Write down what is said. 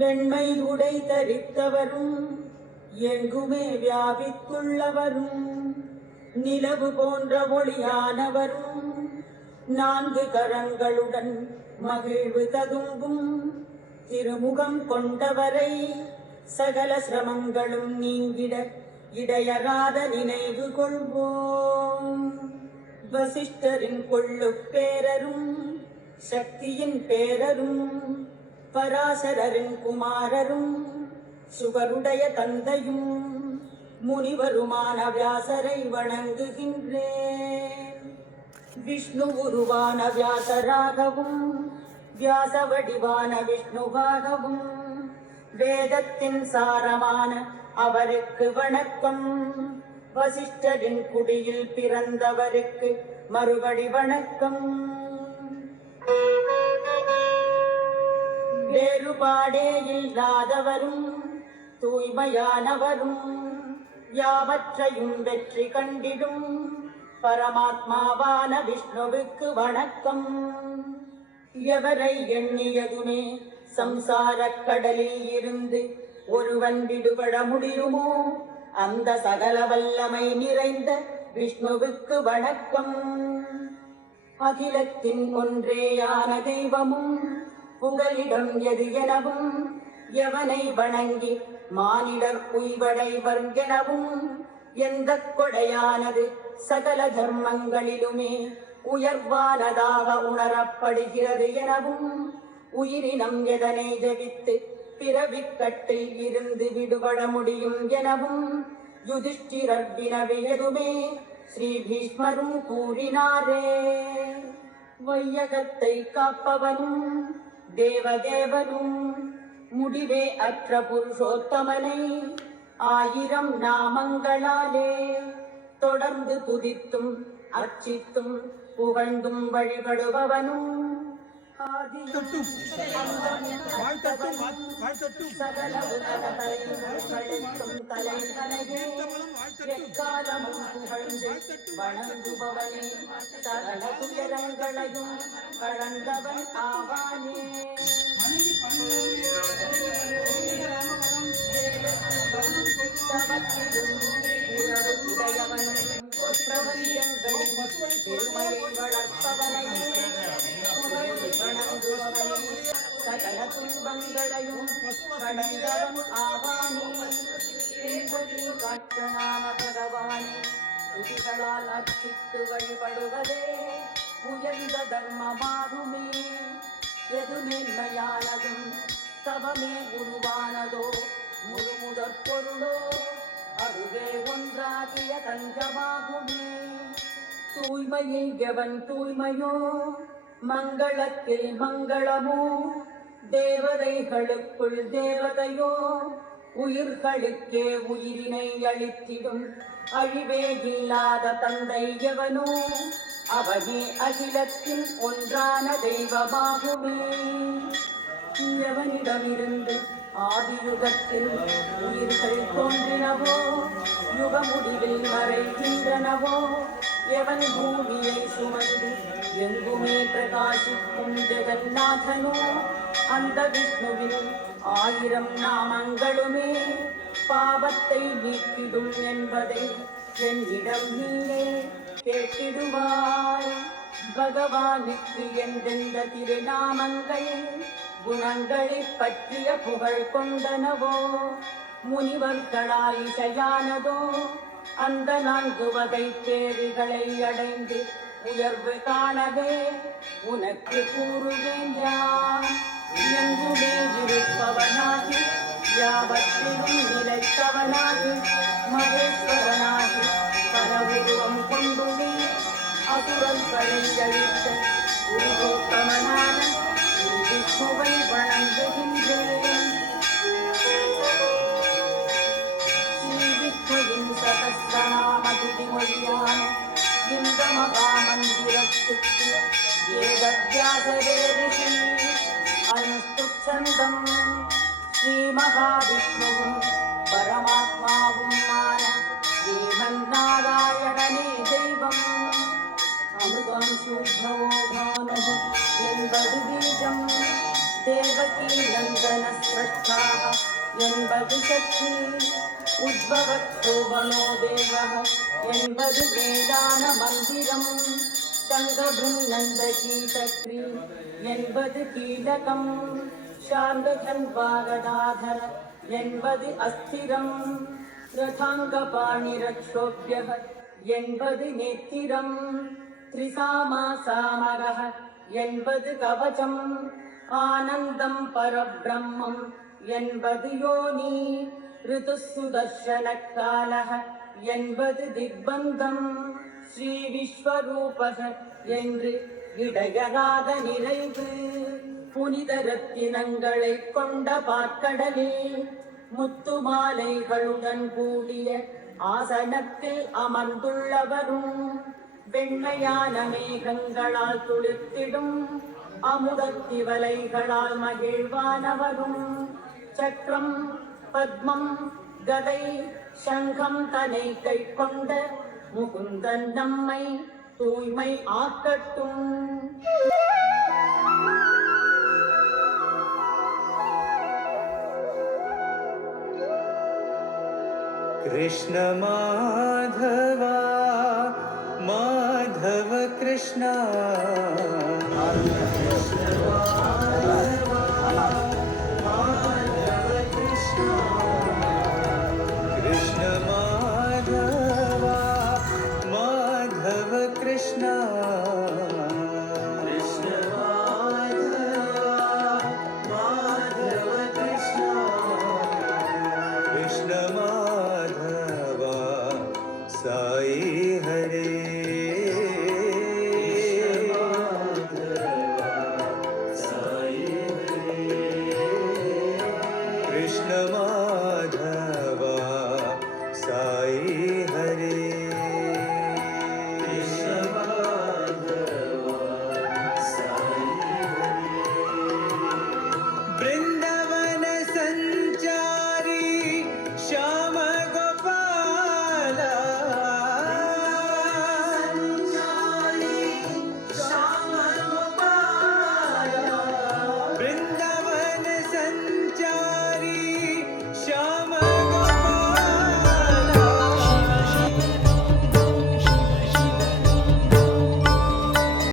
வெண்மை உடை தரித்தவரும் எங்குமே வியாபித்துள்ளவரும் நிலவு போன்ற ஒளியானவரும் நான்கு கரங்களுடன் மகிழ்வு ததும்பும் திருமுகம் கொண்டவரை சகல சிரமங்களும் நீங்கிட இடையறாத நினைவு கொள்வோம். வசிஷ்டரின் கொள்ளு பேரரும் சக்தியின் பேரரும் பராசரரின் குமாரரும் சுகருடைய தந்தையும் முனிவருமான வியாசரை வணங்குகின்றேன். விஷ்ணு உருவான வியாசராகவும் வியாச வடிவான விஷ்ணுவாகவும் வேதத்தின் சாரமான அவருக்கு வணக்கம். வசிஷ்டரின் குடியில் பிறந்தவருக்கு மறுபடி வணக்கம். வேறுபாடே இல்லாதவரும் தூய்மையானவரும் யாவற்றையும் வெற்றி கண்டிடும் பரமாத்மாவான விஷ்ணுவுக்கு வணக்கம். எவரை எண்ணியதுமே சம்சார கடலில் இருந்து ஒருவன் விடுபட முடியுமோ அந்த சகல வல்லமை நிறைந்த விஷ்ணுவுக்கு வணக்கம். அகிலத்தின் ஒன்றேயான தெய்வமும் புகலிடம் எது எனவும் எவனை வணங்கி மானிடர் உய்வடைவர் எனவும் எந்த கொடையானது சகல தர்மங்களிலுமே உயர்வானதாக உணரப்படுகிறது எனவும் உயிரினம் எதனை ஜபித்து பிறவிக்கட்டில் இருந்து விடுபட முடியும் எனவும் யுதிஷ்டிரர் வினவியதுமே ஸ்ரீ பீஷ்மரும் கூறினாரே. வையகத்தை காப்பவனும் தேவதேவனும் முடிவே அற்ற புருஷோத்தமனை 1000 நாமங்களாலே தொடர்ந்து துதித்தும் அர்ச்சித்தும் புகழ்ந்தும் வழிபடுபவனும் சகல உலகத்தையும் தலைவனையே எக்காலமும் புகழ்ந்து வணங்குபவனே சகல துயரங்களையும் கடந்தவன் ஆவானே. சகல துன்பங்களையும் கடந்தவன் ஆவானே. காற்றனான பகவானே துதிகளால் அர்ச்சித்து வழிபடுவதே உயர்ந்த தர்மமாகுமே. எது மேன்மையானதும் தவமே உருவானதோ முழுமுதற் பொருளோ அதுவே ஒன்றாகிய தஞ்சமாகுமே. தூய்மையில் எவன் தூய்மையோ மங்களத்தில் மங்களமோ தேவதைகளுக்குள் தேவதையோ உயிர்களுக்கே உயிரினை அளித்திடும் அழிவே இல்லாத தந்தை எவனோ அவனே அகிலத்தின் ஒன்றான தெய்வமாகுமே. எவனிடமிருந்து ஆதியுகத்தில் உயிர்கள் தோன்றினவோ யுக முடிவில் மறைகின்றனவோ எவன் பூமியை சுமந்து எங்குமே பிரகாசிக்கும் ஜெகநாதனோ அந்த விஷ்ணுவின் 1000 நாமங்களுமே பாவத்தை நீக்கிடும் என்பதை என்னிடம் நீயே கேட்டிடுவாய். பகவானுக்கு எந்தெந்த திருநாமங்கள் குணங்களை பற்றிய புகழ் கொண்டனவோ முனிவர்களால் இசையானதோ அந்த 4 வகை பேறுகளை அடைந்து உயர்வு காணவே உனக்கு கூறுவேன். யான் எங்குமே இருப்பவனாகி யாவற்றிலும் நிலைத்தவனாகி மகேஸ்வரனாகி பரவுருவம் கொண்டுமே அசுரங்களை அழித்த உருவோத்தமனான விஷ்ணுவை வணங்குகின்றேன். ஸ்ரீ விஷ்ணுவின் சகஸ்ரநாம துதிமொழியான இந்த மகாமந்திரத்துக்கு வேதவியாசரே ரிஷி அனுஷ்டுச்சந்தம். ஸ்ரீ மகாவிஷ்ணுவும் பரமாத்மாவுமான ஸ்ரீமன் நாராயணனே தெய்வம். அமுதம் சுத்தமோகானது என்பது தேவகி நந்தன ஸ்ரஷ்டாக என்பது சக்தி உத்பவத்சோபனோ தேவः என்பது வேதான மந்திரம் சங்கபிருநந்த கீதக்ரி என்பது கீலகம் சார்ந்தகன்பாகதாதர என்பது அஸ்திரம் ரதாங்கபாணிரக்ஷோபியः என்பது நேத்திரம் திரிசாமாசாமகः என்பது கவசம் ஆனந்தம் பரபிரம்மம் என்பது யோனி ரிதுசுதர்சனகாலः என்பது திக்பந்தம் ஸ்ரீ விஸ்வரூபக என்று இடையராத நிறைவு புனித ரத்தினங்களை கொண்ட பாற்கடலே முத்து மாலைகளுடன் கூடிய ஆசனத்தில் அமர்ந்துள்ளவரும் வெண்மையான மேகங்களால் துளிர்த்திடும் அமுதத்திவலைகளால் மகிழ்வானவரும் சக்கரம் பத்மம் கதை சங்கம் தனை கை கொண்ட முகுந்தன் நம்மை தூய்மை ஆக்கட்டும். कृष्ण माधवा माधव कृष्ण कृष्ण माधवा माधव कृष्ण कृष्ण माधवा साई हरे कृष्ण माधवा